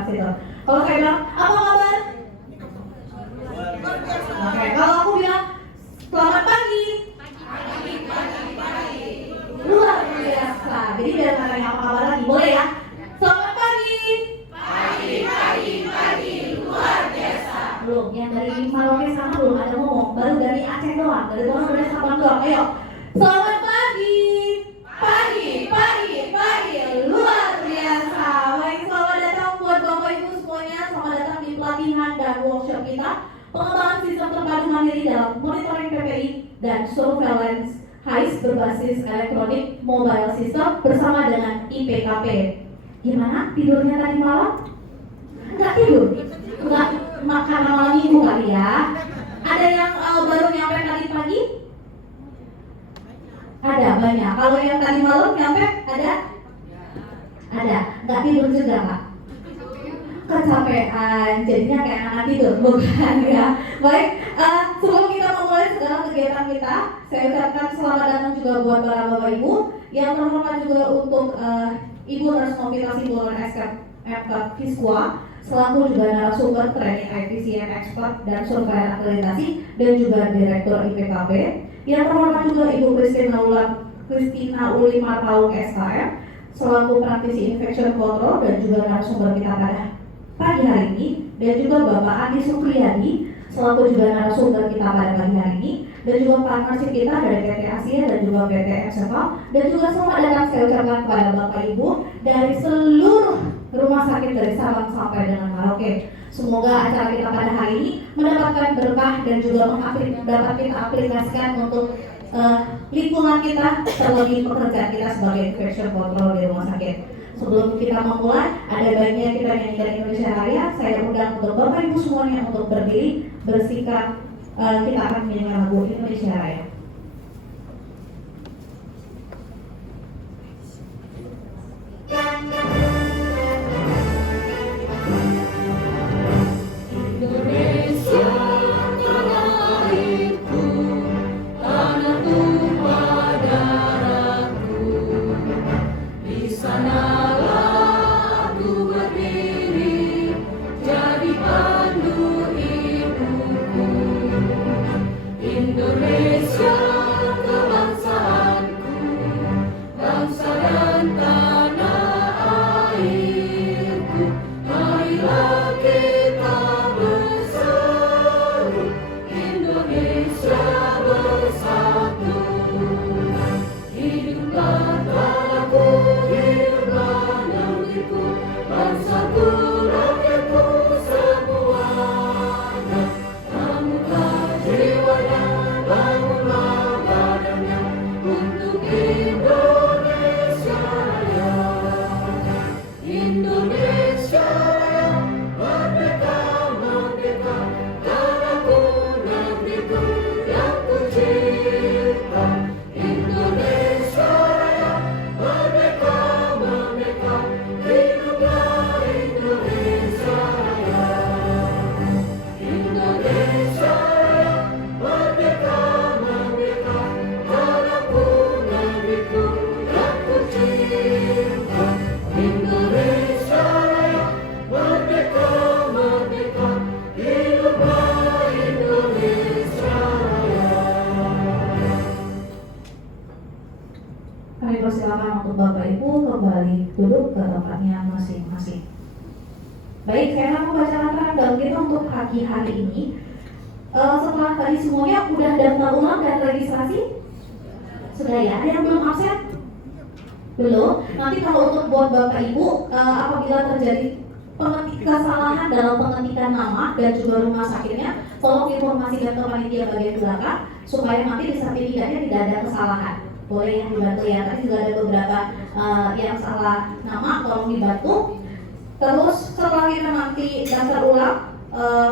Kapasitor. Kalau saya bilang, apa kabar? Oke, kalau aku bilang, selamat pagi. Luar biasa. Jadi biar katanya apa kabar lagi, boleh ya? Selamat pagi. Pagi, luar biasa. Belum, yang dari Maroke sama belum ada ngomong, baru dari Aceh doang, dari Tuhan udah Sabang doang. Ayo, selamat pagi, luar biasa. Baik, selamat datang buat Bapak Ibu semuanya, selamat datang di pelatihan dan workshop kita pengembangan sistem terpadu mandiri dalam monitoring PPI dan surveillance HIS berbasis elektronik mobile system bersama dengan IPKP. Gimana tidurnya tadi malam? Enggak tidur? Enggak, karena malam minggu kali ya. Ada yang baru nyampe tadi pagi? Ada banyak. Kalau yang tadi malam nyampe ada? Ada. Enggak tidur juga Kak? Kecapean, jadinya kayak anak tidur, bukan ya? Baik, sebelum kita memulai segala kegiatan kita, saya ucapkan selamat datang juga buat para Bapak Ibu, yang terhormat juga untuk Ibu Nurse Novita Simbolon SKM Viswa, selaku juga narasumber training IPCN Expert dan Surveyor Akreditasi dan juga Direktur IPKP, yang terhormat juga Ibu Christina Uli Marpaung SKM, selaku praktisi infection control dan juga narasumber kita pada pagi hari ini, dan juga Bapak Andi Supriyadi selaku juga narasumber kita pada pagi hari ini, dan juga partnership kita dari PT Asia dan juga PT Exeval, dan juga selamat datang saya ucapkan kepada Bapak Ibu dari seluruh rumah sakit dari Sabang sampai dengan Maroke. Semoga acara kita pada hari ini mendapatkan berkah dan juga dapat kita aplikasikan untuk lingkungan kita, terlebih pekerjaan kita sebagai infection control di rumah sakit. Sebelum kita memulai, ada baiknya kita nyanyikan Indonesia Raya. Saya undang untuk Bapak Ibu semuanya untuk berdiri, bersikap. Kita akan menyanyikan lagu Indonesia Raya. Kami persilakan untuk Bapak Ibu kembali duduk ke tempatnya masing-masing. Baik, saya akan membacakan rundown kita untuk pagi hari ini. Setelah tadi semuanya udah daftar ulang dan registrasi? Sudah ya? Ada yang belum absen? Belum? Nanti kalau untuk buat Bapak Ibu, apabila terjadi kesalahan dalam pengetikan nama dan juga rumah sakitnya, tolong informasikan ke panitia bagian belakang supaya nanti di sertifikatnya tidak ada kesalahan. Boleh yang dibantu ya, tadi juga ada beberapa yang salah nama, tolong dibantu. Terus setelah kita nanti daftar ulang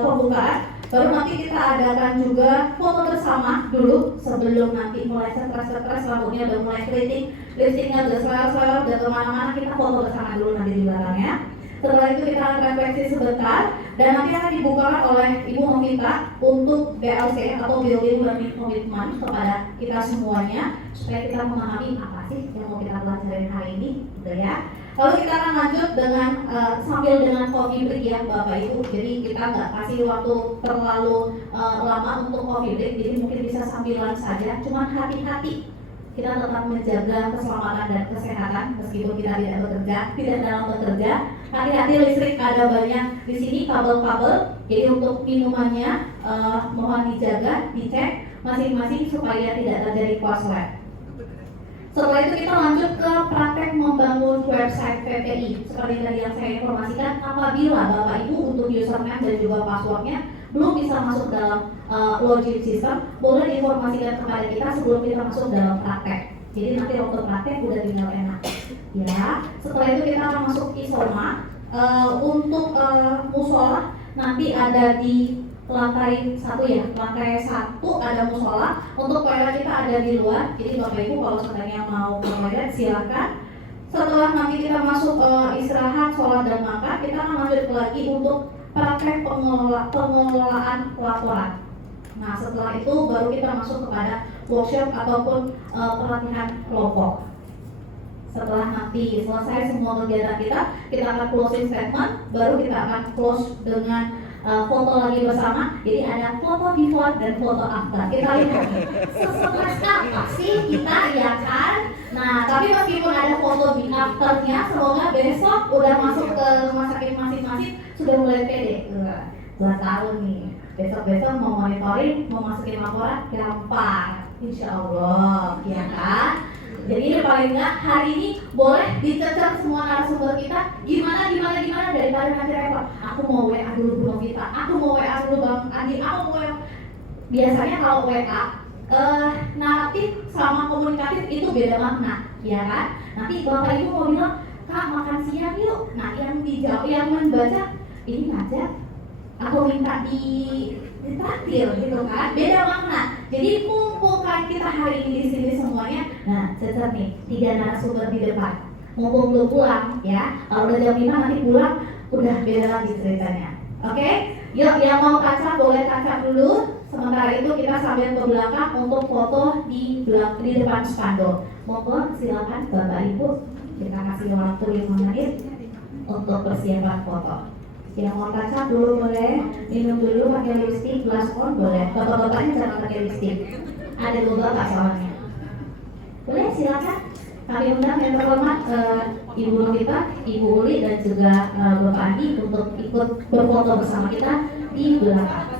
pembukaan, baru nanti kita adakan juga foto bersama dulu sebelum nanti mulai stres rambutnya udah mulai keriting, lipstiknya udah selewat udah kemana-mana, kita foto bersama dulu nanti di belakangnya. Setelah itu kita akan refleksi sebentar dan nanti akan dibukakan oleh Ibu Novita untuk BLC atau Building Learning Commitment kepada kita semuanya supaya kita memahami apa sih yang mau kita pelajarin hari ini, gitu ya. Lalu kita akan lanjut dengan sambil dengan coffee break ya Bapak Ibu. Jadi kita nggak kasih waktu terlalu lama untuk coffee break, jadi mungkin bisa sambilan saja. Cuman hati-hati, kita tetap menjaga keselamatan dan kesehatan meskipun kita tidak dalam bekerja. Hati-hati, listrik ada banyak di sini, kabel-kabel. Jadi untuk minumannya mohon dijaga, dicek masing-masing supaya tidak terjadi korslet. Setelah itu kita lanjut ke praktek membangun website PPI. Seperti tadi yang saya informasikan, apabila Bapak Ibu untuk username dan juga passwordnya belum bisa masuk dalam login system, boleh diinformasikan kepada kita sebelum kita masuk dalam praktek. Jadi nanti waktu praktek udah tinggal enak. Ya, setelah itu kita akan masuk isoma. Untuk musola nanti ada di lantai 1 ya, lantai 1 ada musola. Untuk toilet kita ada di luar. Jadi Bapak Ibu kalau seandainya mau ke toilet silakan. Setelah nanti kita masuk istirahat, sholat dan makan, kita akan lanjut lagi untuk praktek pengelolaan laporan. Nah setelah itu baru kita masuk kepada workshop ataupun pelatihan kelompok. Setelah nanti selesai semua kegiatan kita akan closing statement, baru kita akan close dengan foto lagi bersama. Jadi ada foto before dan foto after. Kita lihat sestres apa sih kita ya kan. Nah tapi meskipun ada foto afternya, semoga besok udah masuk ke rumah sakit masing-masing sudah mulai pede. 2 tahun nih, besok-besok mau monitoring, mau masukin laporan gampang, insya Allah ya kan. Jadi paling enggak hari ini boleh dicecer semua narasumber kita gimana daripada nanti repot. Aku mau WA dulu Bu Novita, aku mau WA dulu Bang Andi, aku mau WA. Biasanya kalau WA naratif sama komunikatif itu beda makna, ya kan? Nanti Bapak Ibu mau bilang, Kak makan siang yuk. Nah yang dijawab, yang membaca ini ngajak atau minta ditraktir gitu kan, beda makna. Jadi kumpulkan kita hari ini di sini semuanya. Nah, cecer nih 3 narasumber di depan. Mumpung belum pulang ya. Kalau udah jam 5 nanti pulang udah beda lagi ceritanya. Oke? Yuk yang mau kaca boleh kaca dulu. Sementara itu kita sambil ke belakang untuk foto di depan spanduk. Monggo silakan Bapak Ibu. Kita kasih waktu 5 menit untuk persiapan foto. Yang mau kaca dulu boleh, minum dulu pakai lipstick, blush on boleh. Bapak-bapaknya jangan pakai lipstick. Ada 2 bapak soalnya. Boleh silakan. Kami undang yang terhormat Ibu Novita, Ibu Uli dan juga Bapak Andi untuk ikut berfoto bersama kita di belakang.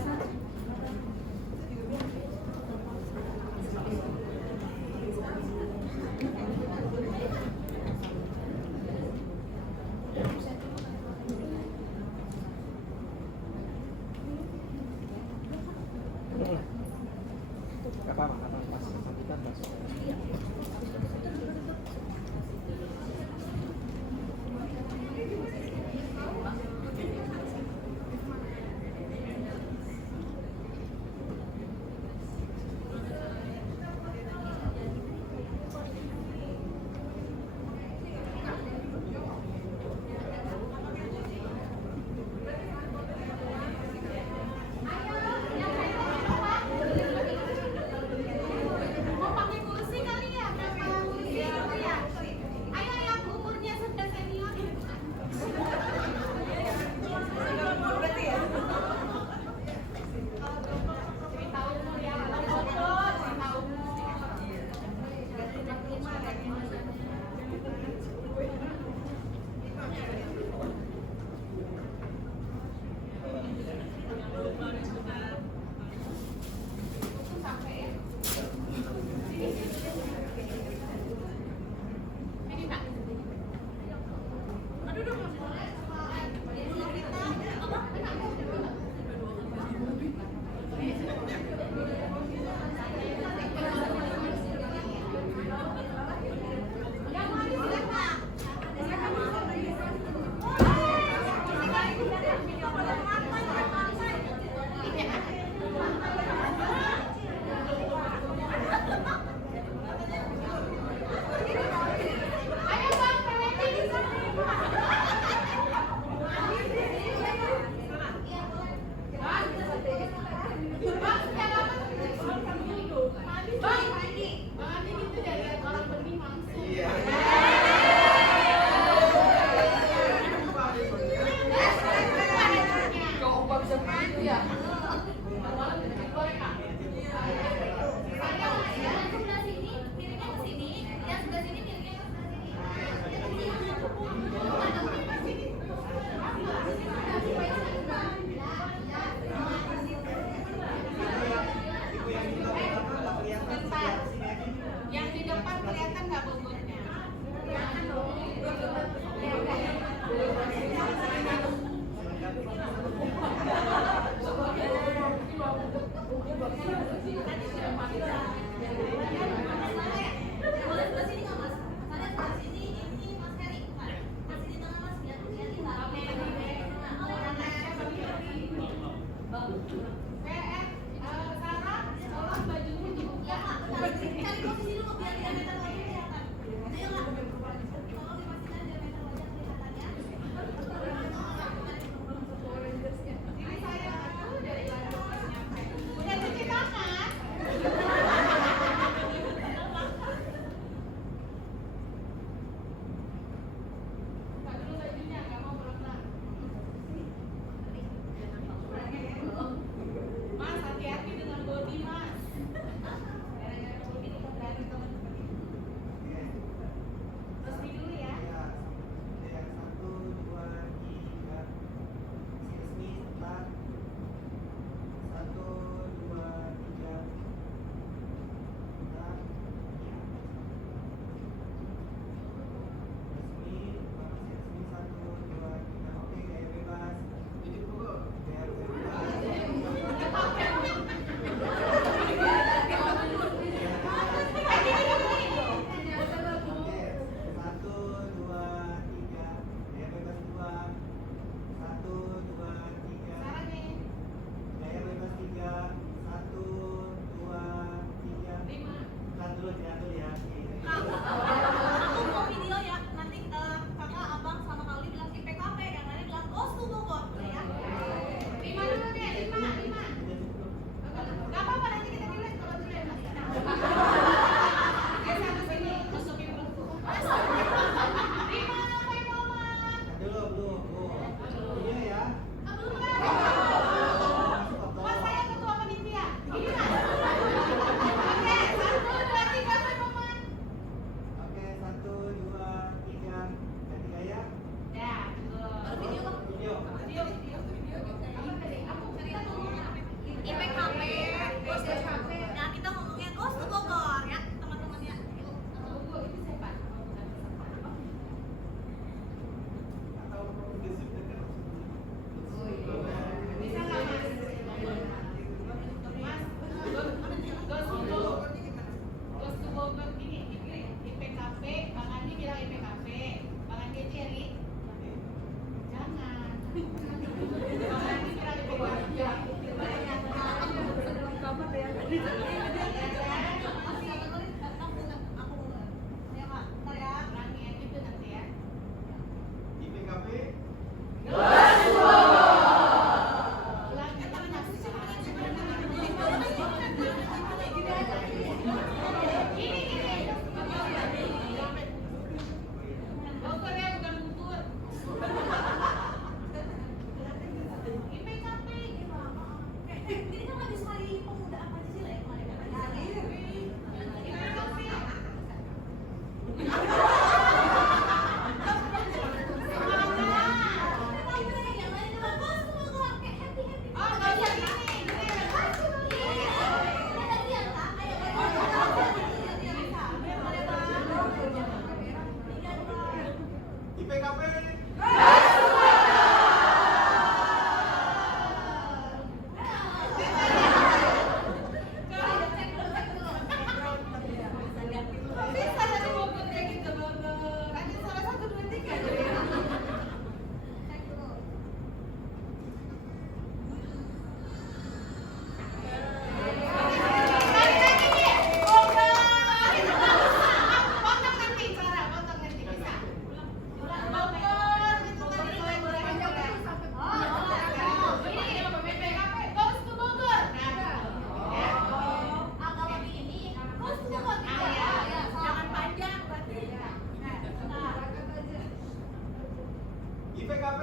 IPKP.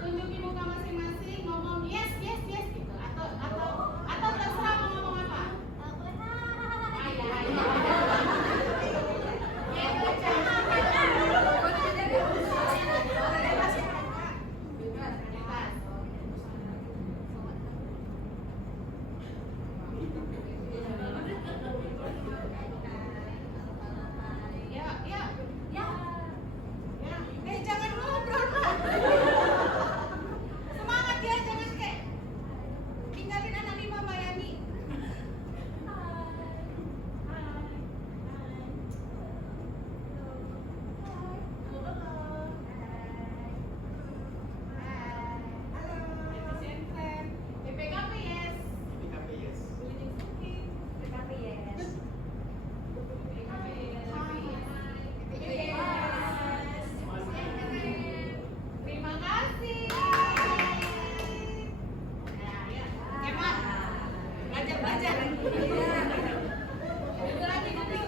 Tunjukin muka masing-masing, ngomong yes yes yes gitu, atau terserah mau ngomong apa. Jangan ngobrol, Pak. Semangat ya, jangan kayak tinggalin anak 5 Mbak Yani. PPKP yes. IPKP yes. PPKP yes. Terima kasih. Nah, ya. Hemat. Belajar. Itu lagi nanti.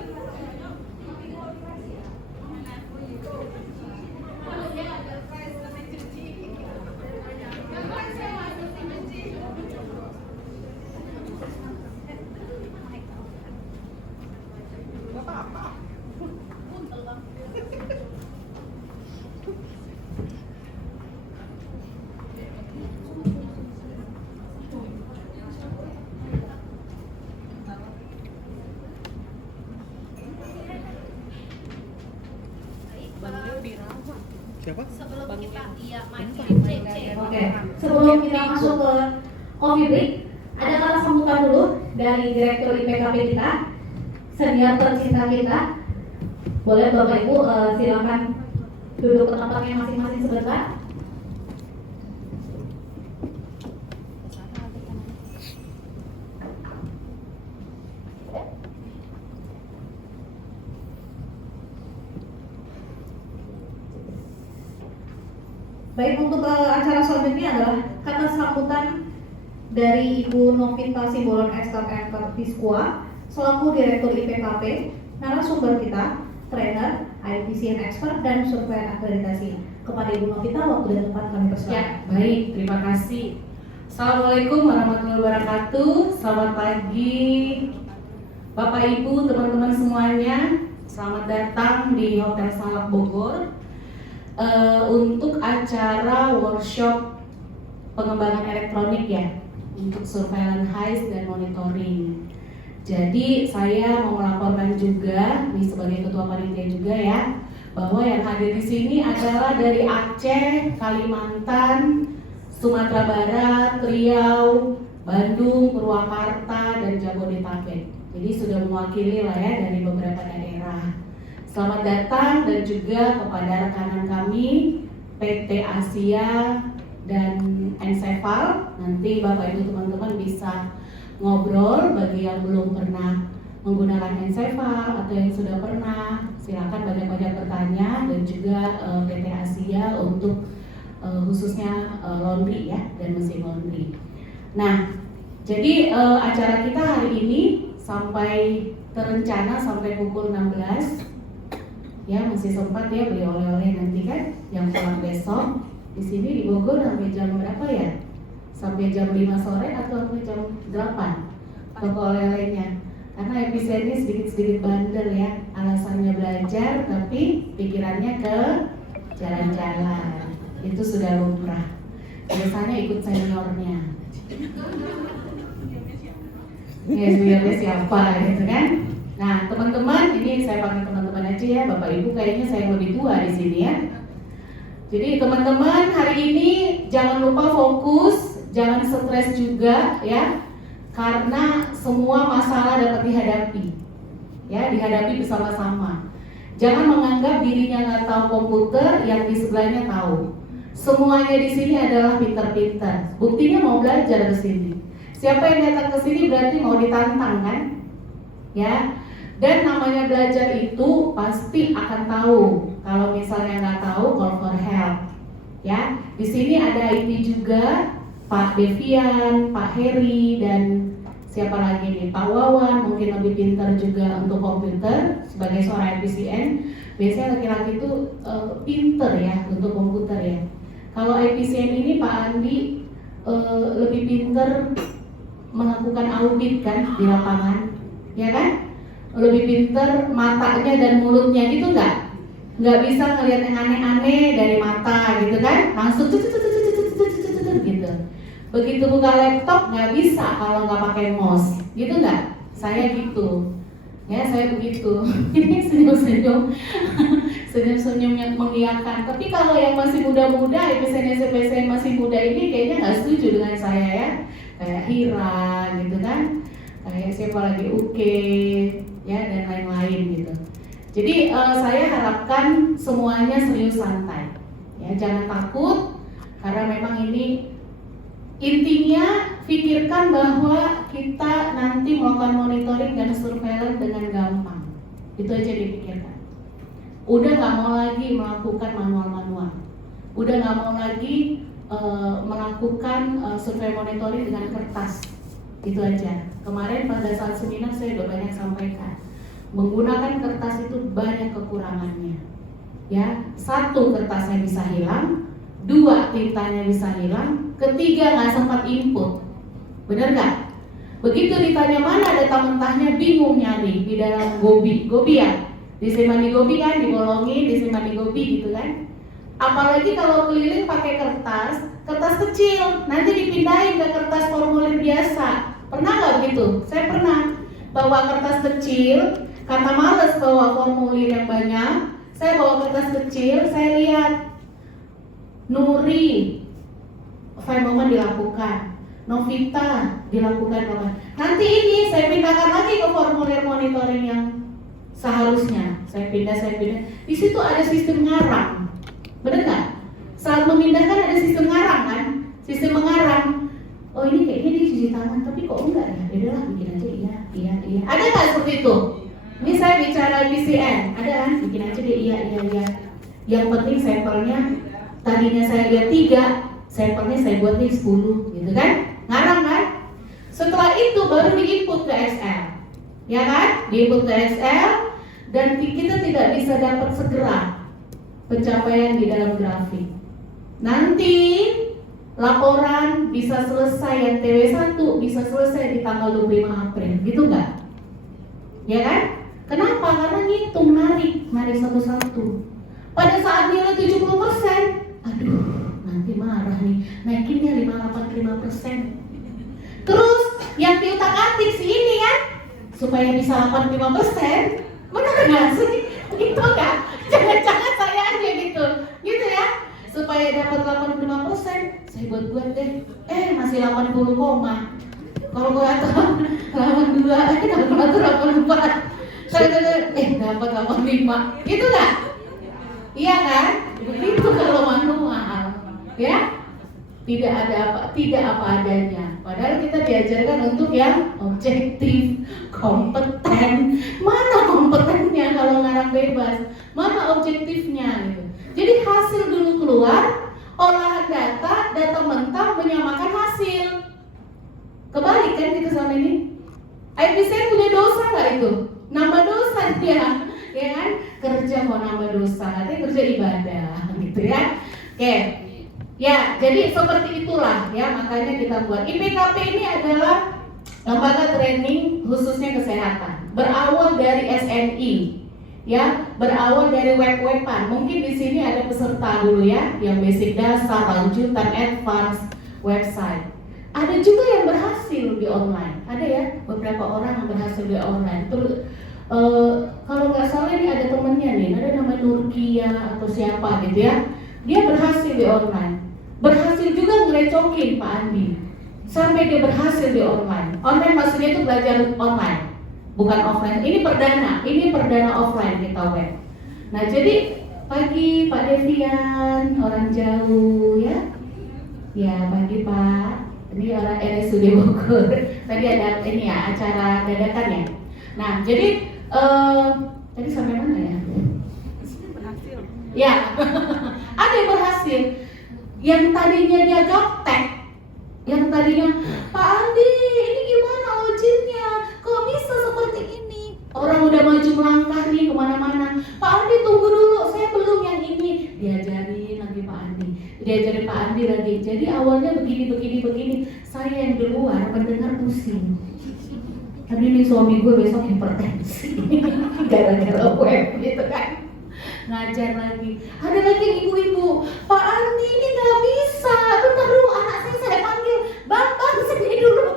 Ya, ada prize mesin cuci. Gampang saya mesin cuci. Gak apa-apa. Siapa? Sebelum kita main Oke, sebelum kita masuk ke coffee break, ada kata sambutan dulu dari Direktur IPKP kita, senior tercinta kita. Boleh Bapak Ibu silakan duduk ke tempatnya masing-masing sebentar. Baik, untuk acara selanjutnya adalah kata sambutan dari Ibu Novita Simbolon Esther Anchor Fiskua selaku Direktur IPKP, narasumber kita, trainer, IPCN expert, dan survei akreditasi. Kepada Ibu Novita, waktu dan tempat kami persilakan. Ya, baik, terima kasih. Assalamualaikum warahmatullahi wabarakatuh. Selamat pagi Bapak Ibu, teman-teman semuanya. Selamat datang di Hotel Salak Bogor untuk acara workshop pengembangan elektronik ya, untuk surveillance heist dan monitoring. Jadi saya mau melaporkan juga, nih sebagai ketua panitia juga ya, bahwa yang hadir di sini adalah dari Aceh, Kalimantan, Sumatera Barat, Riau, Bandung, Purwakarta, dan Jabodetabek. Jadi sudah mewakili lah ya dari beberapa daerah. Selamat datang dan juga kepada rekanan kami PT Asia dan Ensefal. Nanti Bapak Ibu teman-teman bisa ngobrol. Bagi yang belum pernah menggunakan Ensefal atau yang sudah pernah, silakan banyak-banyak bertanya. Dan juga PT Asia untuk khususnya laundry ya, dan mesin laundry. Nah, jadi acara kita hari ini terencana sampai pukul 16. Ya, masih sempat ya beli oleh-oleh nanti kan yang pulang besok. Di sini di Bogor sampai jam berapa ya? Sampai jam 5 sore atau sampai jam 8 toko oleh-olehnya. Karena episodenya sedikit-sedikit bandel ya. Alasannya belajar tapi pikirannya ke jalan-jalan. Itu sudah lumrah. Biasanya ikut seniornya. Ya, seniornya siapa gitu kan? Nah, teman-teman, ini saya panggil teman-teman aja ya. Bapak Ibu kayaknya saya yang lebih tua di sini ya. Jadi teman-teman, hari ini jangan lupa fokus, jangan stres juga ya. Karena semua masalah dapat dihadapi. Ya, dihadapi bersama-sama. Jangan menganggap dirinya nggak tahu komputer, yang di sebelahnya tahu. Semuanya di sini adalah pintar-pintar. Buktinya mau belajar ke sini. Siapa yang datang ke sini berarti mau ditantang kan? Ya. Dan namanya belajar itu pasti akan tahu. Kalau misalnya nggak tahu, call for help. Ya, di sini ada IT juga, Pak Devian, Pak Heri, dan siapa lagi nih? Pak Wawan, mungkin lebih pintar juga untuk komputer sebagai seorang IPCN. Biasanya laki-laki itu pinter ya untuk komputer ya. Kalau IPCN ini Pak Andi lebih pinter melakukan audit kan di lapangan, ya kan? Lebih pinter matanya dan mulutnya gitu nggak bisa ngelihat yang aneh-aneh dari mata gitu kan, langsung gitu. Begitu buka laptop nggak bisa kalau nggak pakai mouse, gitu nggak? Saya gitu, ya saya begitu. Ini senyum-senyum, senyum-senyum yang mengiyakan. Tapi kalau yang masih muda-muda, IPCN masih muda ini kayaknya nggak setuju dengan saya ya. Kayak Hira gitu kan, kayak siapa lagi Uke, ya dan lain-lain gitu. Jadi saya harapkan semuanya serius santai, ya jangan takut karena memang ini intinya pikirkan bahwa kita nanti melakukan monitoring dan surveillance dengan gampang, itu aja dipikirkan. Udah nggak mau lagi melakukan manual-manual, udah nggak mau lagi melakukan survei monitoring dengan kertas, itu aja. Kemarin pada saat seminar saya udah banyak sampaikan. Menggunakan kertas itu banyak kekurangannya. Ya, satu kertasnya bisa hilang, dua tintanya bisa hilang, ketiga nggak sempat input. Bener nggak? Begitu ditanya mana data mentahnya bingung nyari di dalam gobi ya, disimpan di gobi kan, dibolongin, disimpan di gobi gitu kan. Apalagi kalau keliling pakai kertas kecil, nanti dipindahin ke kertas formulir biasa. Pernah nggak begitu? Saya pernah bawa kertas kecil. Karena males bawa formulir yang banyak, saya bawa kertas kecil, saya lihat Nuri, file moment dilakukan, Novita dilakukan apa. Nanti ini saya pindahkan lagi ke formulir monitoring yang seharusnya. Saya pindah. Di situ ada sistem ngarang, benar nggak? Saat memindahkan ada sistem ngarang kan? Sistem mengarang. Oh ini kayaknya dia cuci tangan, tapi kok enggak ya? Yaudahlah bikin aja iya. Ada nggak seperti itu? Ini saya bicara PCN, ada kan? Bikin aja deh iya. Yang penting sampelnya tadinya saya lihat 3, sampelnya saya buat nih 10, gitu kan? Ngarang kan? Setelah itu baru diinput ke Excel, ya kan? Diinput ke Excel dan kita tidak bisa dapat segera pencapaian di dalam grafik. Nanti laporan bisa selesai yang TW1 bisa selesai di tanggal 25 April, gitu nggak? Ya kan? Kenapa? Karena ngitung, narik satu-satu. Pada saat nilai 70%, aduh nanti marah nih, naikinnya 585%. Terus yang diutak-atik si ini kan, supaya bisa 85%, benar nggak sih? Gitu nggak? Jangan-jangan saya aja gitu ya? Supaya dapat 85%, saya buat deh. Masih 80 koma. Kalau gue kata 82, dapat 84. Saya dapat 85. Gitu nggak? Iya kan? Begitu kalau manual, ya. Tidak apa adanya. Padahal kita diajarkan untuk yang objektif, kompeten. Mana kompetennya kalau ngarang bebas? Mana objektifnya gitu. Jadi hasil dulu keluar, olahan data mentah menyamakan hasil. Kebalik kan kita selama ini? IPCN punya dosa nggak itu? Nambah dosa dia, ya kan? Kerja mau nambah dosa, nanti kerja ibadah, gitu ya. Oke, ya jadi seperti itulah ya, makanya kita buat IPKP ini adalah lembaga training khususnya kesehatan. Berawal dari SNI, ya, berawal dari web-weban. Mungkin di sini ada peserta dulu ya, yang basic dasar, lanjutan, advance, website. Ada juga yang berhasil di online, ada ya beberapa orang yang berhasil di online. Terus kalau nggak salah ini ada temennya nih, ada nama Nurkia atau siapa gitu ya, dia berhasil di online. Berhasil juga ngerecokin Pak Andi, sampai dia berhasil di online. Online maksudnya itu belajar online, bukan offline. Ini perdana offline kita web. Nah jadi pagi Pak Devian, orang jauh ya, pagi Pak. Ini orang RSUD Bogor. Tadi ada ini ya, acara dadakan ya. Nah, jadi tadi sampai mana ya? Berhasil. Ya, ada yang berhasil. Yang tadinya dia gaptek, yang tadinya Pak Andi ini gimana ojinnya, kok bisa seperti ini? Orang udah maju melangkah nih kemana-mana. Pak Andi tunggu dulu, saya belum yang ini. Diajarin lagi Pak Andi, diajarin Pak Andi lagi. Jadi awalnya begini. Saya yang di luar mendengar pusing. Tadi nih suami gue besok hipertensi gara-gara web gitu kan. Ngajar lagi. Ada lagi ibu-ibu, Pak Andi ini nggak bisa. Bentar dulu anak saya panggil. Bang, sini dulu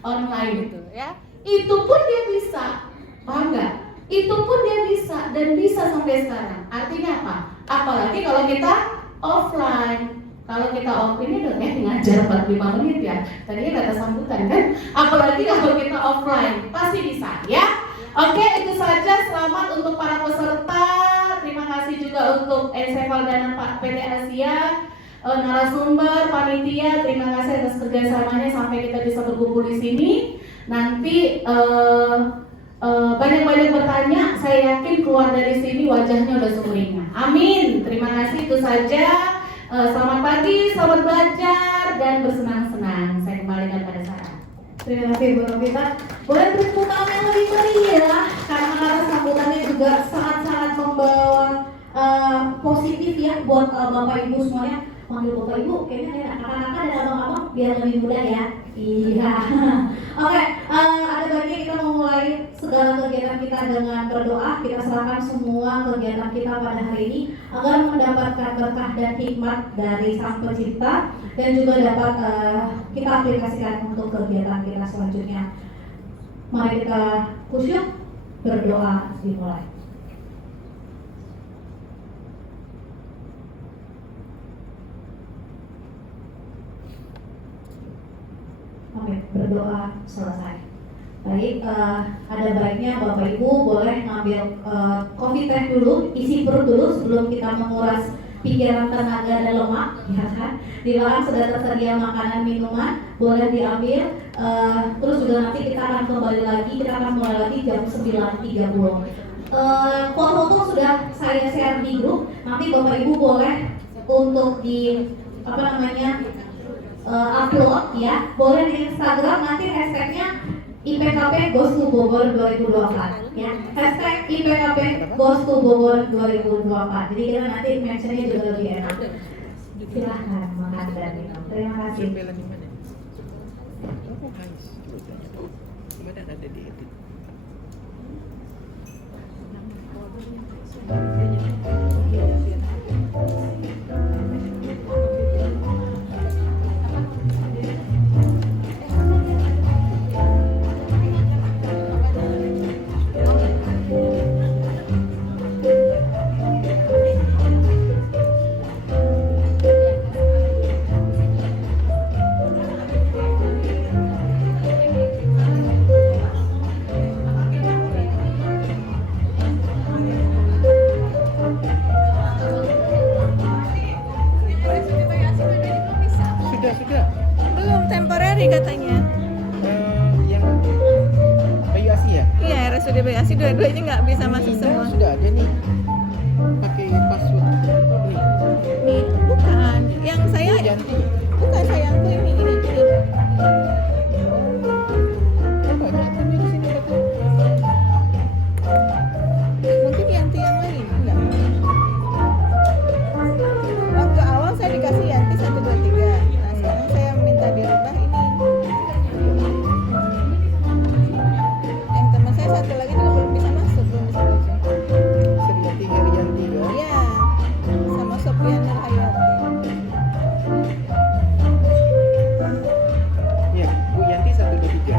online gitu ya. Itu pun dia bisa. Paham nggak? Itu pun dia bisa dan bisa sampai sekarang. Artinya apa? Apalagi kalau kita offline. Kalau kita offline ini udah ngajar 45 menit ya. Tadinya kata sambutan kan. Apalagi kalau kita offline pasti bisa ya. Oke, itu saja. Selamat untuk para peserta. Terima kasih juga untuk Ensefal dan PT Asia, narasumber, panitia. Terima kasih atas kerjasamanya sampai kita bisa berkumpul di sini. Nanti banyak-banyak bertanya. Saya yakin keluar dari sini wajahnya udah sumringah. Amin. Terima kasih, itu saja. Selamat pagi, selamat belajar dan bersenang-senang. Saya kembalikan pada Sarah. Terima kasih Bu Novita. Boleh tepuk tangan yang lebih meriah karena sambutannya juga sangat-sangat membawa positif ya buat Bapak Ibu semuanya. Panggil Bapak Ibu kayaknya kakak-kakak dan abang-abang biar lebih mudah ya. Iya. Oke, ada baiknya kita memulai segala kegiatan kita dengan berdoa. Kita serahkan semua kegiatan kita pada hari ini agar mendapatkan berkah dan hikmat dari Sang Pencipta dan juga dapat kita aplikasikan untuk kegiatan kita selanjutnya. Mari kita khusyuk berdoa dimulai. Oke, berdoa selesai. Baik, ada baiknya Bapak Ibu boleh ngambil coffee teh dulu, isi perut dulu sebelum kita menguras pikiran, tenaga, dan lemak, ya kan? Di belakang sudah tersedia makanan, minuman, boleh diambil. Terus juga nanti kita akan kembali lagi, kita akan mulai lagi jam 9.30. Foto-foto sudah saya share di grup. Nanti Bapak Ibu boleh untuk di upload ya, boleh di Instagram, nanti hashtagnya IPKP Goes to Bogor 2024 ya, hashtag IPKP Goes to Bogor 2024. Jadi kita nanti mentionnya juga lebih enak. Silahkan makan dan minum. Terima kasih. Ada di edit. Sudah. Belum, temporary katanya. Yang Bayu Asi ya? Iya, RSUD Bayu Asi dua-duanya nggak bisa masuk semua. Sudah ada nih. Pakai password. Nih, bukan. Yang saya Yanti. bukan sayangku ini. Banyak tapi di sini ada. Mungkin Yanti yang lain, enggak. Waktu awal saya dikasih Yanti 123. Nah, sekarang saya minta dirubah ini. Yang teman saya satu lagi juga belum bisa masuk, belum bisa baca. Seriati Herianti ya? Iya, sama Sofian Hayati. Iya, Bu Yanti 123.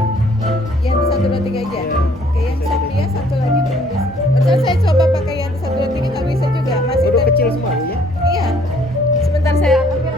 Yanti 123 aja. Iya. Oke, yang Sophia satu lagi belum bisa. Betul, saya coba pakai Yanti 123 nggak bisa juga. Masih Huruf kecil semua Bu ya? Iya. Sebentar saya ambil.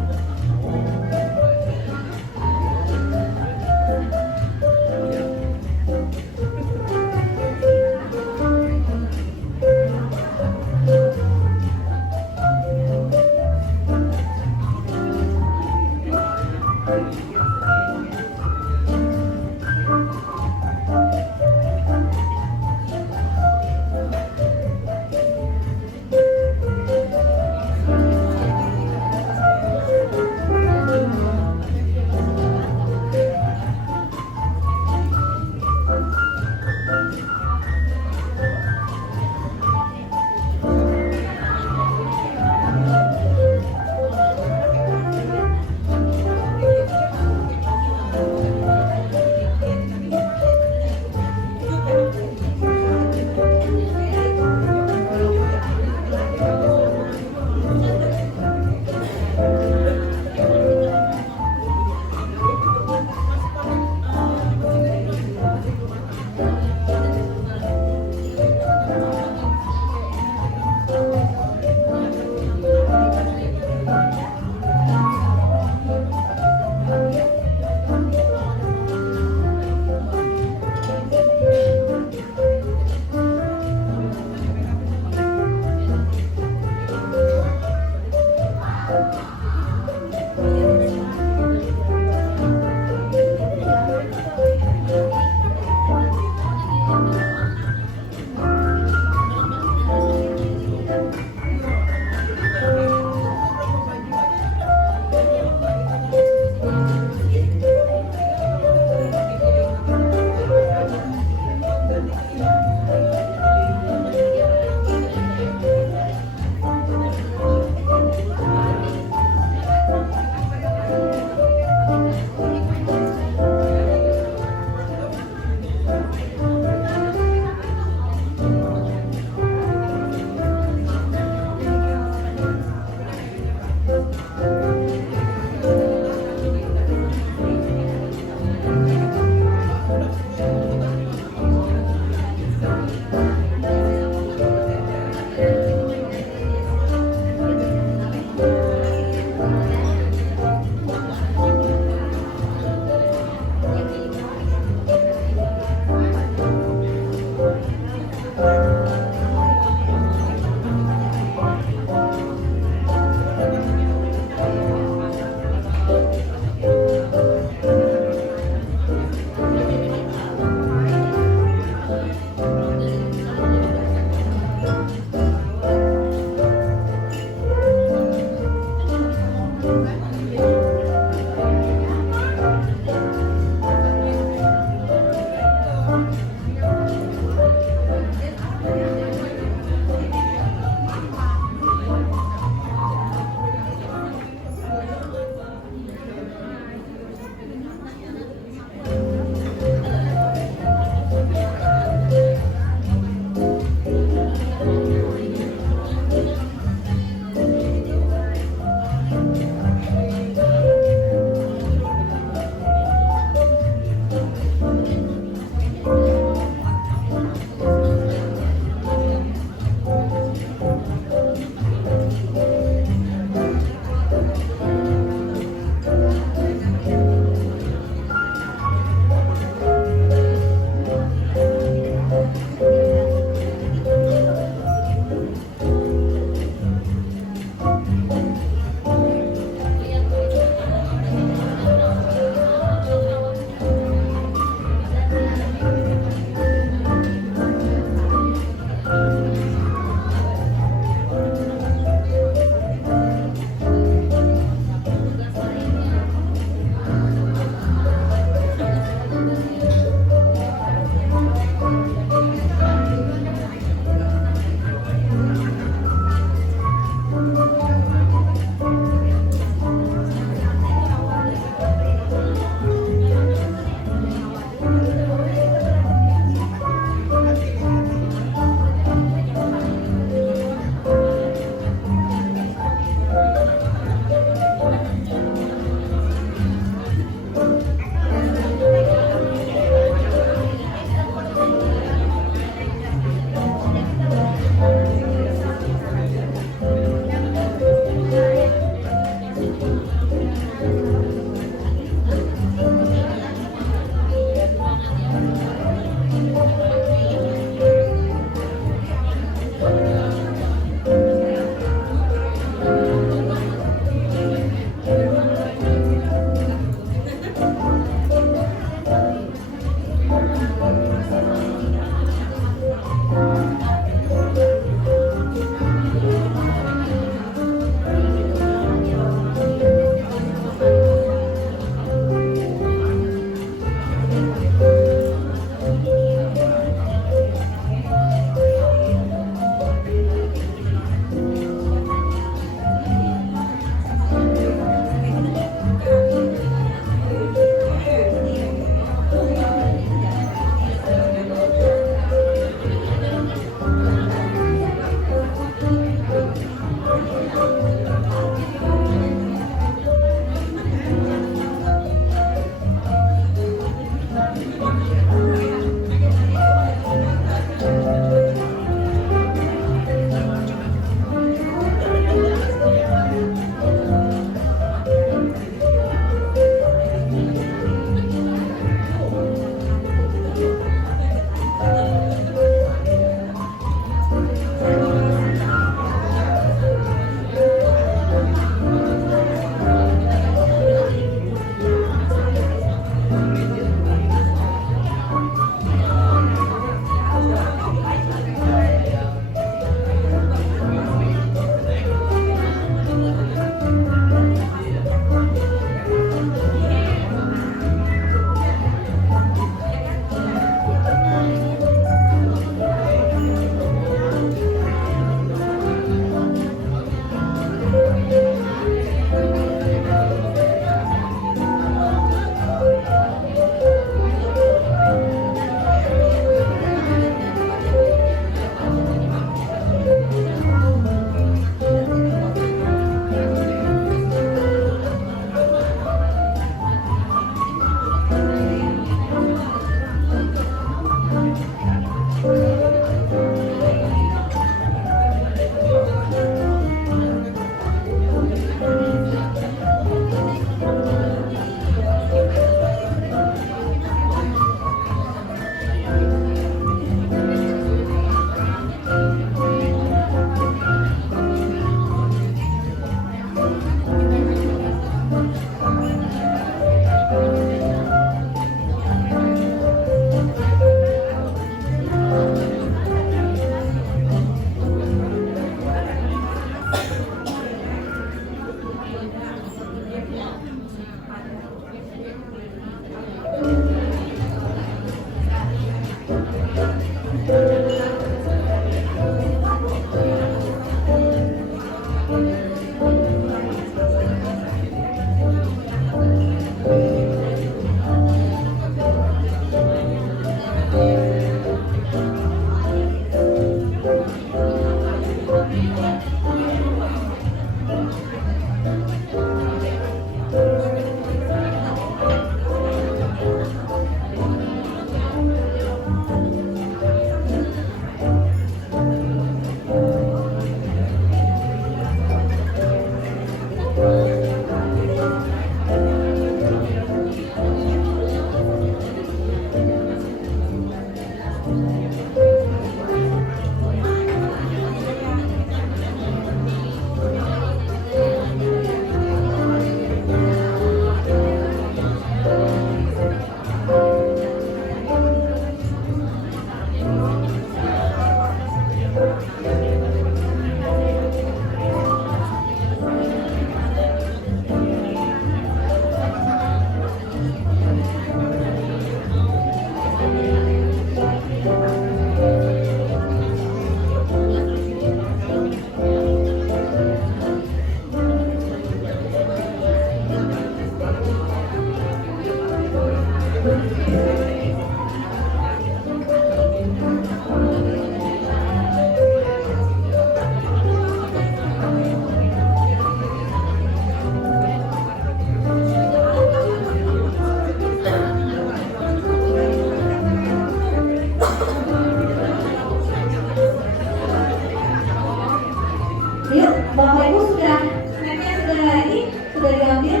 Yuk, Bapak Ibu sudah snacknya sudah ini sudah diambil?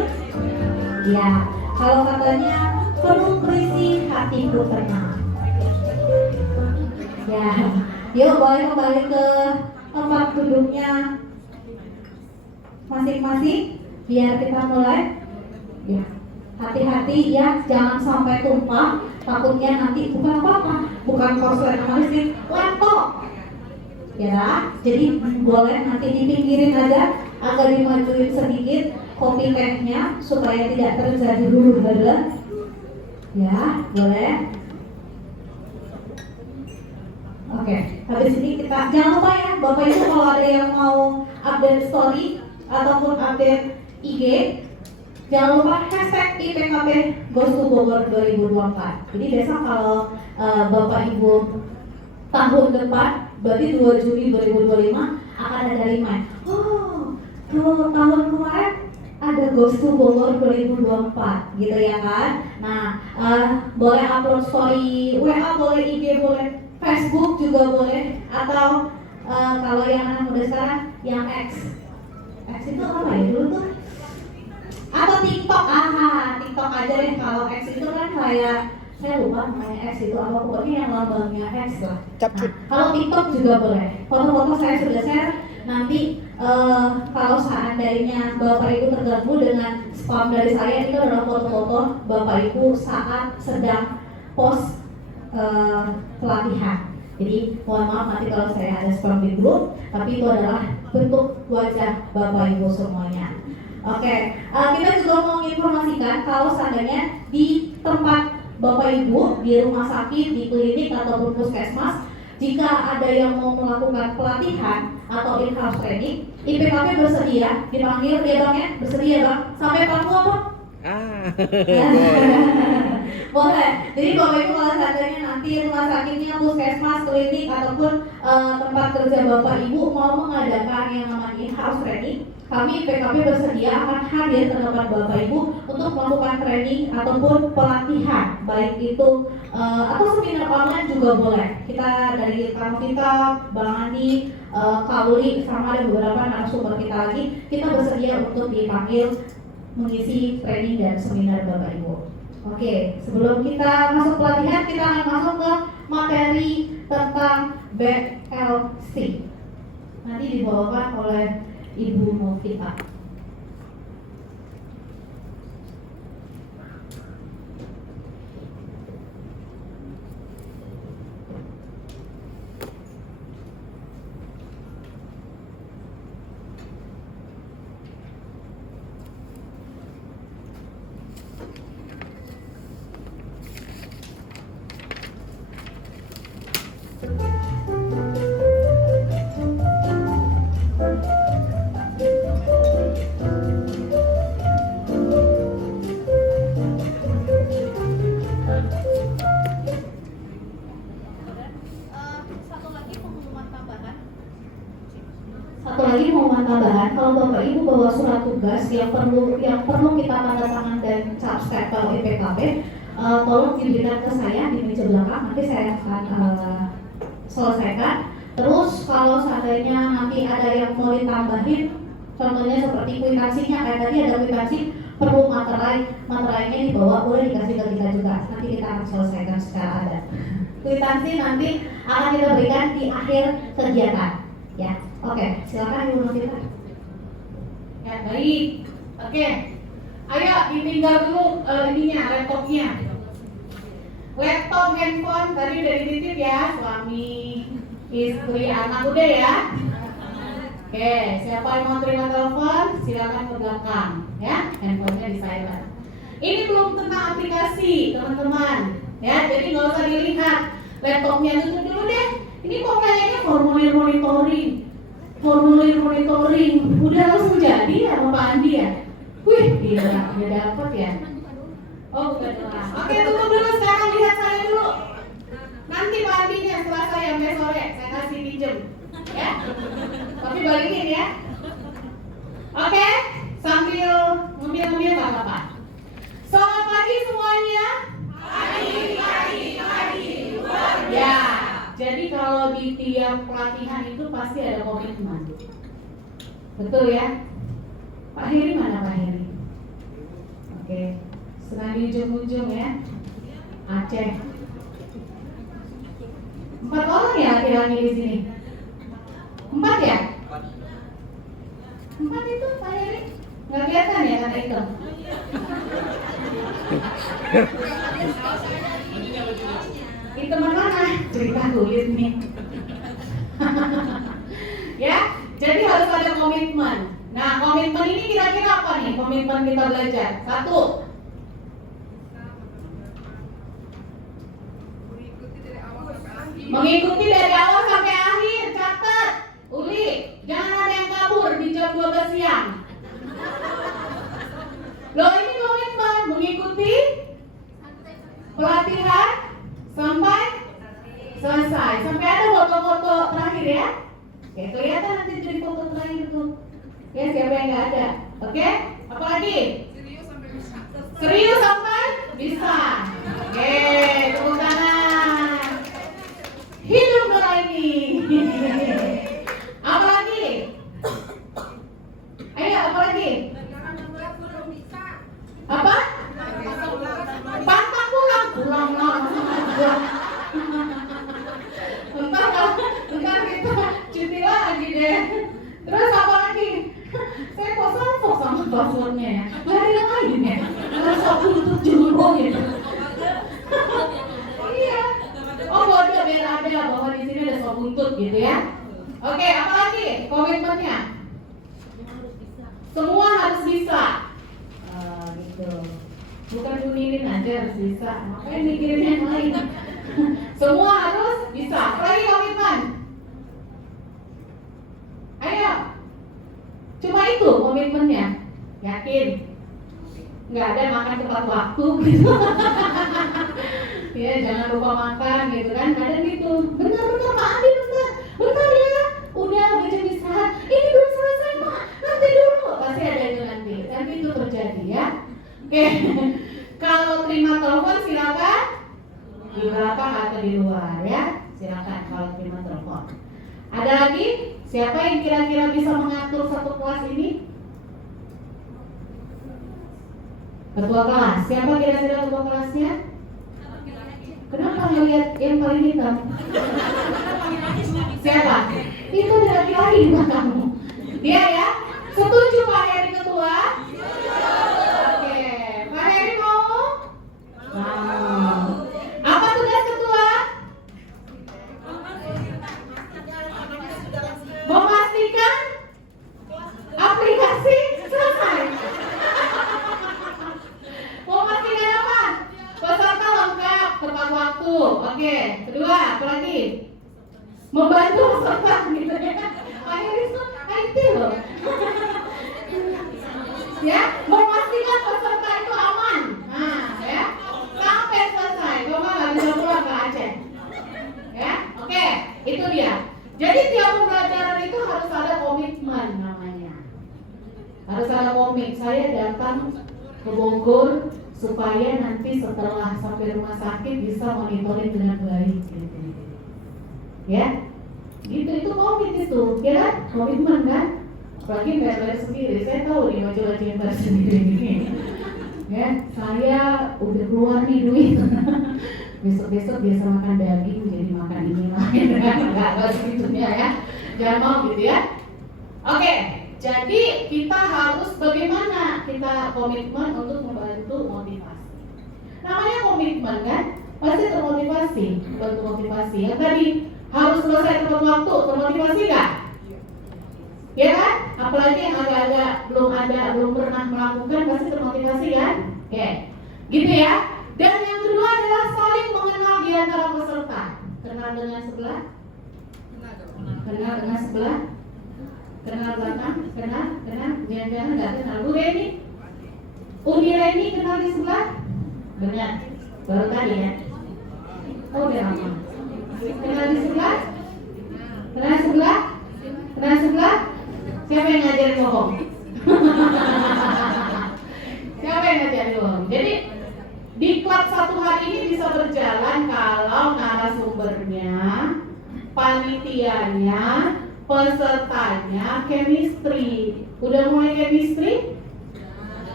Ya, kalau katanya penuh berisi hatiku tenang. Ya, yuk boleh kembali ke tempat duduknya masing-masing biar kita mulai. Ya, hati-hati ya, jangan sampai tumpah. Takutnya nanti bukan apa-apa, bukan korslet sama listrik, laptop. Ya, jadi boleh nanti dipinggirin aja, agak dimajuin sedikit kopi tehnya supaya tidak terjadi huru-hara. Ya, boleh. Oke, habis ini kita jangan lupa ya, Bapak Ibu kalau ada yang mau update story ataupun update IG, jangan lupa hashtag IPKP Goes to Bogor 2024. Jadi besok kalau Bapak Ibu tahun depan, berarti 2 Juni 2025 akan ada remind. Oh, tuh tahun kemarin ada Goes to Bogor 2024 gitu ya kan. Nah, boleh upload story WA, boleh IG, boleh Facebook juga boleh, atau kalau yang anak muda sekarang yang X itu apa ya dulu tuh, atau TikTok. TikTok aja deh. Kalau X itu kan kayak saya lupa namanya X itu apa, pokoknya yang lambangnya X lah. Capcut. Kalau TikTok juga boleh. Foto-foto saya sudah share. Nanti kalau seandainya Bapak Ibu terganggu dengan spam dari saya, itu adalah foto-foto Bapak Ibu saat sedang post pelatihan. Jadi mohon maaf nanti kalau saya ada spam di grup, tapi itu adalah bentuk wajah Bapak Ibu semuanya. Oke, kita juga mau menginformasikan kalau seandainya di tempat Bapak Ibu, di rumah sakit, di klinik ataupun puskesmas, jika ada yang mau melakukan pelatihan atau in-house training, IPKP bersedia dipanggil ya Bang ya, bersedia Bang, sampai Papua apa? Boleh. Jadi Bapak Ibu kalau seandainya nanti rumah sakitnya, puskesmas, klinik ataupun tempat kerja Bapak Ibu mau mengadakan yang namanya in-house training, kami PKP bersedia akan hadir ke tempat Bapak Ibu untuk melakukan training ataupun pelatihan, baik itu atau seminar online juga boleh. Kita dari Kamu kita, Bang Andi, Kak Uli, sama ada beberapa narasumber kita lagi, kita bersedia untuk dipanggil mengisi training dan seminar Bapak Ibu. Oke, sebelum kita masuk pelatihan, kita akan masuk ke materi tentang BLC. Nanti dibawakan oleh Ibu Novita. Satu lagi pengumuman tambahan, kalau Bapak Ibu bawa surat tugas yang perlu kita tanda tangan dan cap stempel IPKP, tolong diberikan ke saya di meja belakang, nanti saya akan selesaikan. Terus kalau seandainya nanti ada yang mau ditambahin, contohnya seperti kwitansinya, kayak tadi ada kwitansi perlu materainya dibawa, boleh dikasih ke kita juga, nanti kita akan selesaikan secara adat. Kwitansi nanti akan kita berikan di akhir kegiatan, ya. Oke, silakan Ibu Novita. Ya, baik. Oke. Ayo ditinggal dulu laptopnya. Laptop, handphone tadi udah dititip ya, suami, istri, anak udah ya. Oke, siapa yang mau terima telepon, silakan ke belakang ya, handphonenya di silent. Ini belum tentang aplikasi, teman-teman. Ya, jadi nggak usah dilihat. Laptopnya tutup dulu deh. Ini kok kayaknya formulir monitoring udah langsung jadi ya sama Pak Andi ya. Wih, gila, udah dapet ya. Oh, bukan doang. Oke, tunggu dulu, sekarang lihat saya dulu. Nanti Pak Ardinya setelah saya sampai sore, saya kasih pinjem. Ya. Tapi balikin ya. Oke, sambil ngemil-ngemil nggak apa-apa. Selamat pagi semuanya. Ya, jadi kalau di tiap pelatihan itu pasti ada komitmen. Betul ya? Pak Heri mana Pak Heri? Oke, senang di ujung-ujung ya. Aceh. 4 orang ya laki-laki di sini. 4 ya? 4 itu Pak Heri? Nggak kelihatan ya kata itu? Ini teman mana? Cerita kulit nih. Ya, jadi harus ada komitmen. Nah, komitmen ini kira-kira apa nih? Komitmen kita belajar. 1. Mengikuti dari awal sampai akhir. Catat. Uli, jangan ada yang kabur di jam 12 siang. Loh, ini komitmen mengikuti pelatihan sampai selesai. Sampai ada foto-foto terakhir ya. Oke, kelihatan nanti jadi foto terakhir tuh. Ya, siapa yang nggak ada? Oke, apa lagi? Serius sampai bisa. Oke, tepuk tangan. Hidup Nuraini. Apa lagi? Ayo, apa lagi? Apa? Pantang pulang. Bentar kita cuti lagi deh. Terus apa lagi? Saya kok salfok sama passwordnya ya. Gak ada yang lain ya. Harus aku tutup jumbo gitu. Iya. Oh bodoh, biar ada bahwa di sini ada sop buntut gitu ya. Oke, apa lagi komitmennya? Semua harus bisa. Gitu. Bukan kuningin aja harus bisa. Makanya mikirin yang lain. Semua harus bisa. Apa lagi komitmen? Ayo. Cuma itu komitmennya. Yakin? Nggak ada makan tepat waktu gitu. Ya, jangan lupa makan gitu kan. Kadang gitu. Bentar Pak Andi, bentar ya. Udah jam istirahat. Ini belum selesai Pak. Nanti dulu. Pasti ada itu nanti. Nanti itu terjadi ya. Oke. Kalau terima telepon silakan di belakang atau di luar ya. Silakan kalau terima telepon. Ada lagi? Siapa yang kira-kira bisa mengatur satu kelas ini? Ketua kelas. Siapa kira-kira ketua kelasnya? Kenapa ngeliat yang paling hitam? Siapa? Itu ada laki-laki di belakangmu. Dia ya? Setuju Pak Heri ketua? Oke. Pak Heri mau? Mau. Apa tugas ketua? Memastikan aplikasi selesai. Memastikan apa? Peserta lengkap tepat waktu. Oke. Kedua, apa lagi? Membantu peserta gitu ya. Pak Heri itu IT loh. Ya, memastikan peserta itu aman. Nah, ya. Sampai selesai. Bapak nggak bisa pulang ke Aceh. Ya, oke. Itu dia. Jadi tiap pembelajaran itu harus ada komitmen namanya. Harus ada komit. Saya datang ke Bogor supaya nanti setelah sampai rumah sakit bisa monitoring dengan baik. Ya, gitu itu komit itu, ya kan? Komitmen kan? Apalagi bayar sendiri. Saya tahu nih majalah cinta sendiri ini. Ya, saya udah keluar nih duit. Besok-besok biasa makan daging jadi makan ini lain kan? Nggak segitunya ya. Jangan mau gitu ya. Oke, jadi kita harus bagaimana kita komitmen untuk membantu motivasi. Namanya komitmen kan? Pasti termotivasi, bantu motivasi. Yang tadi harus selesai tepat waktu, termotivasi nggak? Ya kan? Apalagi yang agak-agak belum pernah melakukan pasti termotivasi kan? Oke, gitu ya. Dan yang kedua adalah saling mengenal di antara peserta. Kenal dengan sebelah? Kenal dengan sebelah? Kenal belakang? Kenal? Jangan-jangan nggak kenal. Bu Reni? Uni Reni kenal di sebelah? Benar. Baru tadi ya. Oh, udah lama. Kenal di sebelah? Kenal sebelah? Kenal sebelah? Siapa yang ngajarin bohong? Siapa yang ngajarin bohong? Jadi diklat satu hari ini bisa berjalan kalau narasumbernya, panitianya, pesertanya chemistry. Udah mulai chemistry?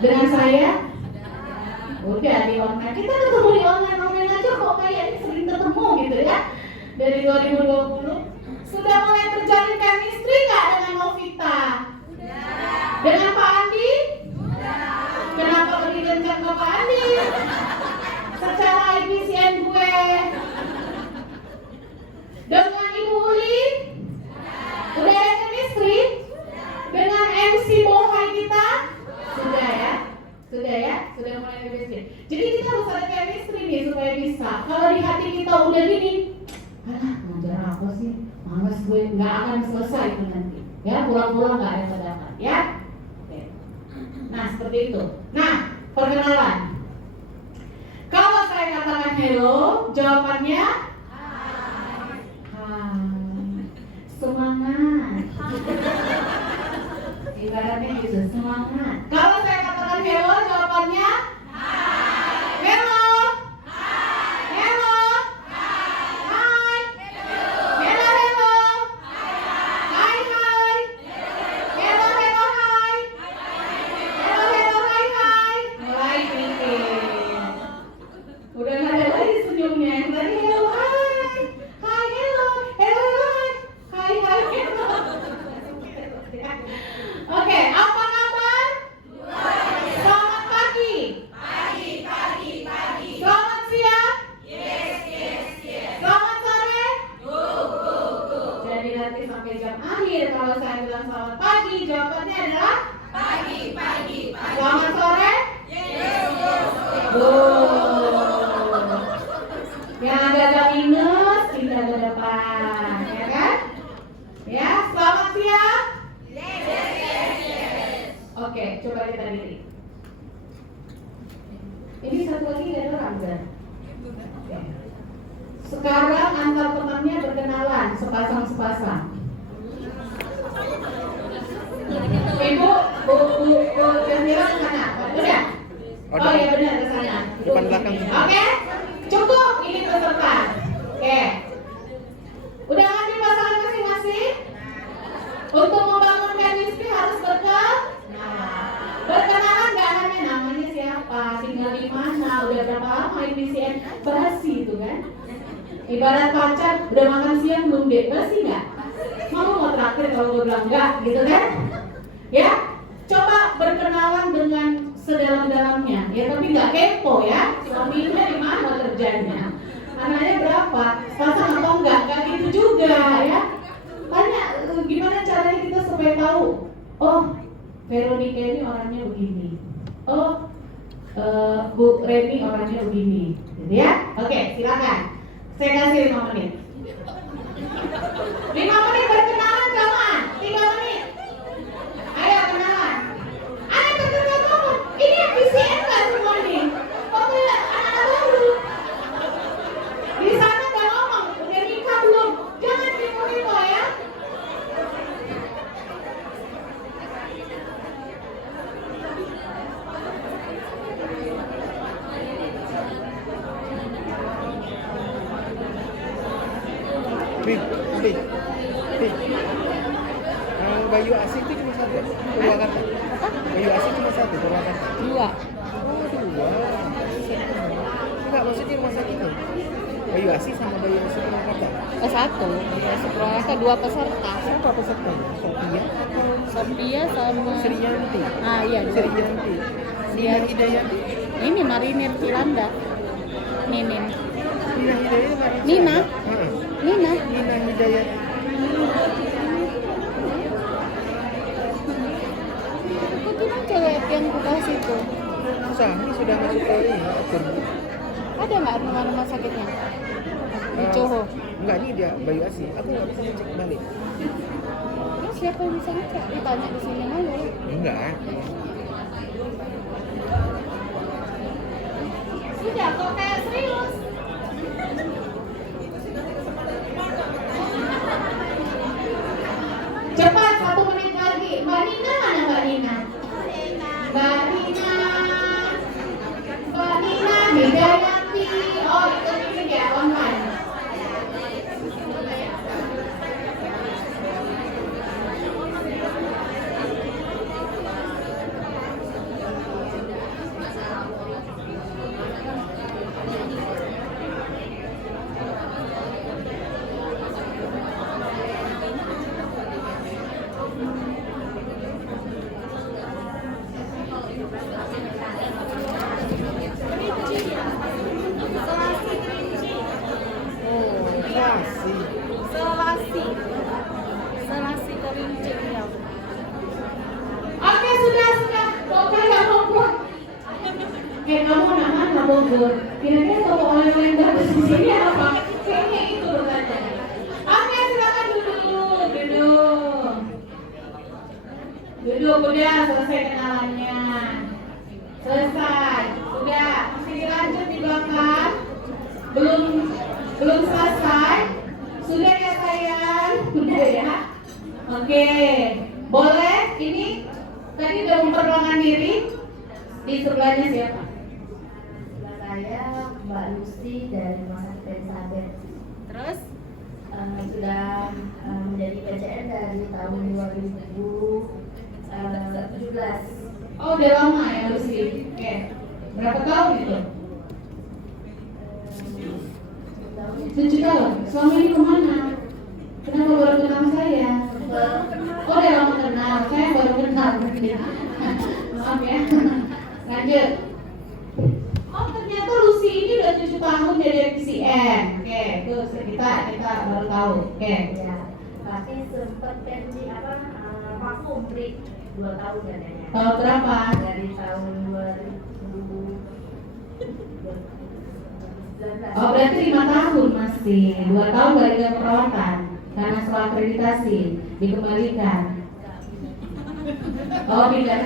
Dengan saya? Udah di online. Kita ketemu di online aja kok kayaknya sering ketemu gitu ya. Dari 2020 sudah mulai terjalin chemistry nggak dengan Novita? Dengan Pak Andi? Kenapa lebih kencang ke Pak Andi? Secara efisien gue. Dengan Ibu Uli? Udah ada chemistry? Dengan MC Bohai kita? Sudah ya? Sudah ya? Sudah mulai chemistry. Jadi kita harus ada chemistry nih supaya bisa. Kalau di hati kita udah gini, alah ngajar apa sih? Males gue, nggak akan selesai itu nanti. Ya, pulang-pulang nggak ada dapat ya. Oke. Nah, seperti itu. Nah, perkenalan. Kalau saya katakan hello, jawabannya hai. Semangat. Ibaratnya gitu, semangat. Kalau saya katakan hello, jawabannya hello. Hello. Hai. Hello, hello. Hai, hai. Hello, hello, hai. Hello, hello, hai, hai. Mulai sedikit. Udah nggak ada lagi senyumnya. Yang tadi hello, hai. Hai, hello. Hello, hello, hai. Hai, hai, hello. Oke, apa kabar? Selamat pagi. Selamat siang. Selamat sore. Jadi nanti sampai jam akhir kalau saya bilang selamat pagi, jawabannya adalah selamat sore. Yang agak-agak minus pindah ke depan, ya kan? Ya, selamat siang. Oke, coba kita diri. Ini satu lagi ada orang kan? Oke. Sekarang antar temannya berkenalan sepasang-sepasang. Ibu, Bu Jamila ke sana. Udah? Oh iya benar ke sana. Depan belakang. Oke, cukup ini peserta. Oke. Udah ngasih pasangan masing-masing? Untuk membangun chemistry harus berkenalan nggak hanya namanya siapa, tinggal di mana, udah berapa lama efisien, basi itu kan? Ibarat pacar, udah makan siang belum deh, basi nggak? Mau traktir kalau gue bilang nggak, gitu kan? Ya, coba berkenalan dengan sedalam-dalamnya, ya tapi nggak kepo ya. Suaminya di mana kerjanya, anaknya berapa, pasang atau enggak gitu juga ya. Tanya gimana caranya kita supaya tahu, oh Veronica ini orangnya begini, oh Bu Reni orangnya begini, gitu ya. Oke, silakan. Saya kasih 5 menit. 5 menit berkenalan kawan. 3 menit. Ayo kenalan. Ayo kenalan. Ini efisien nggak semua nih? Pokoknya anak-anak baru. Di sana nggak ngomong, udah nikah belum? Jangan tipu-tipu ya. Bayu Asih itu cuma satu, Purwakarta. Bayu Asih cuma satu, Purwakarta. 2. Oh, 2. Enggak, maksudnya rumah sakitnya. Bayu Asih sama Bayu Asih Purwakarta. Oh, 1. Ya, Purwakarta 2 peserta. Siapa pesertanya? Sophia atau Sophia sama Sriyanti? Ah iya, Sriyanti. Nina Hidayanti. ini Marinir Cilanda. Ninin. Nina Hidayanti mana? Nina. Heeh. Nina. Nina Hidayanti. Itu kan cewek yang kukas itu. Susah, ini sudah masuk ke ini. Ada nggak rumah sakitnya? Di Coho. Enggak, ini dia Bayu Asih. Aku nggak bisa ngecek balik. Ya, siapa yang bisa ngecek? Ditanya di sini malu. Enggak. Sudah kok kayak serius. Cepat 1 menit lagi. Mbak Nina mana Mbak Nina? Mbak Nina. Mbak Nina Hidayati. Oh itu meeting ya online. Oh, kasih. Selasi kelinci ya. Oke sudah. Oke nggak Bogor. Kamu nama Bogor. Kira-kira toko oleh-oleh yang bagus di sini apa? Kayaknya itu berkata. Oke silakan duduk. Duduk udah selesai kenalannya. Selesai. Sudah masih dilanjut di belakang. Belum selesai. Sudah ya sayang. Sudah ya. Oke. Boleh ini tadi udah memperkenalkan diri. Di sebelahnya siapa? Saya Mbak Lucy dari Rumah Sakit Elizabeth. Terus Sudah menjadi PCN dari tahun 2017. Oh udah lama ya Lucy. Oke. Berapa tahun itu? 7 tahun. Selama ini kemana? Kenapa baru kenal saya? Oh udah lama kenal. Saya baru kenal. Maaf ya. Lanjut. Oh ternyata Lucy ini udah 7 tahun jadi PCN. Oke, itu kita baru tahu. Oke. Ya, tapi sempat pensi vakum break 2 tahun katanya. Tahun berapa? Dari tahun 2019. Oh berarti 5 tahun masih. 2 tahun gara-gara perawatan karena setelah akreditasi dikembalikan. Oh pindah